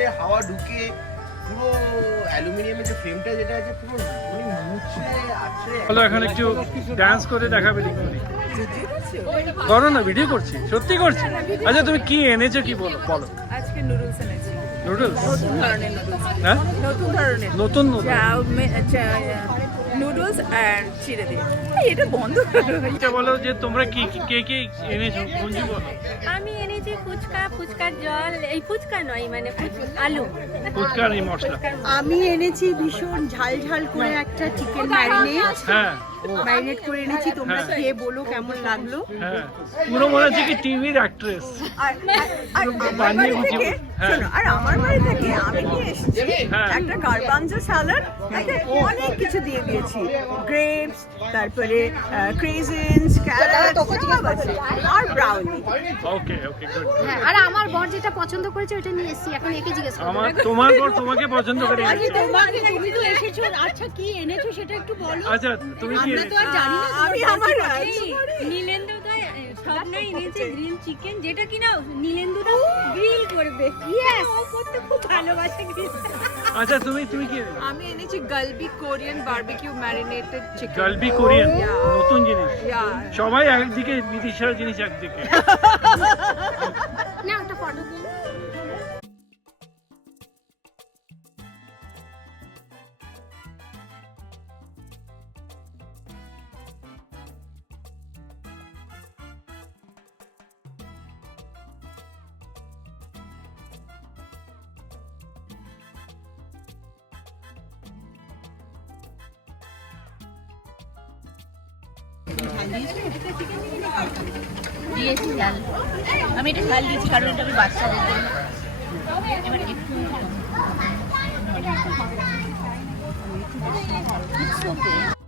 ভিতরে হাওয়া ঢুকে পুরো অ্যালুমিনিয়ামের যে ফ্রেমটা যেটা আছে পুরো মুছড়ে আছে। চলো এখন একটু ডান্স করে দেখাবে করো না, ভিডিও করছি, সত্যি করছি। আচ্ছা তুমি কি এনেছো কি বলো বলো। আজকে নুডলস এনেছি। নুডলস? নতুন ধরনের নুডলস। হ্যাঁ নতুন ধরনের নতুন নুডলস আর চিড়ে দিয়ে। এটা বন্ধ করো। এটা বলো যে তোমরা কি কে কে এনেছো, মঞ্জু বলো। আমি এনেছি ফুচকা, ফুচকার জল, এই ফুচকা নয় মানে আলু ফুচকার এই মশলা। আমি এনেছি ভীষণ ঝাল ঝাল করে একটা চিকেন ম্যারিনেট হ্যাঁ করে এনেছি। তোমরা খেয়ে বলো কেমন লাগলো। হ্যাঁ পুরো মনে হচ্ছে কি টিভির অ্যাক্ট্রেস। আর বানিয়ে বুঝিয়ে হ্যাঁ আর আমার বাড়ি থেকে আমি নিয়ে এসেছি হ্যাঁ। একটা গার্বাঞ্জো স্যালাড, অনেক কিছু দিয়ে দিয়েছি, গ্রেপস, তারপরে ক্রেজেন্স, ক্যারট আর ব্রাউনি। ওকে ওকে গুড। হ্যাঁ, আর আমার বর যেটা পছন্দ করেছে ওটা নিয়ে এসেছি, এখন একে জিজ্ঞেস করো। আমার তোমার পর তোমাকে পছন্দ করে এনেছে। তুমি তো এসেছো, আচ্ছা কি এনেছো সেটা একটু বলো। আচ্ছা তুমি কি আমরা তো আর জানি না। আমি আমার নীলেন্দু দা সব নাই এনেছে গ্রিল চিকেন, যেটা কিনা নীলেন্দু দা গ্রিল করবে। ইয়েস, ও করতে খুব ভালোবাসে গ্রিল। আচ্ছা তুমি তুমি কি এনেছো? আমি এনেছি galbi Korean barbecue marinated chicken. Galbi Korean, নতুন জিনিস। Yeah. সবাই একদিকে, বিদেশের জিনিস একদিকে। না ওটা ফটো দিন। দিয়েছি ঝাল, আমি এটা ঝাল দিয়েছি কারণ এটা আমি বাচ্চাদের জন্য। এবার একটু It's okay.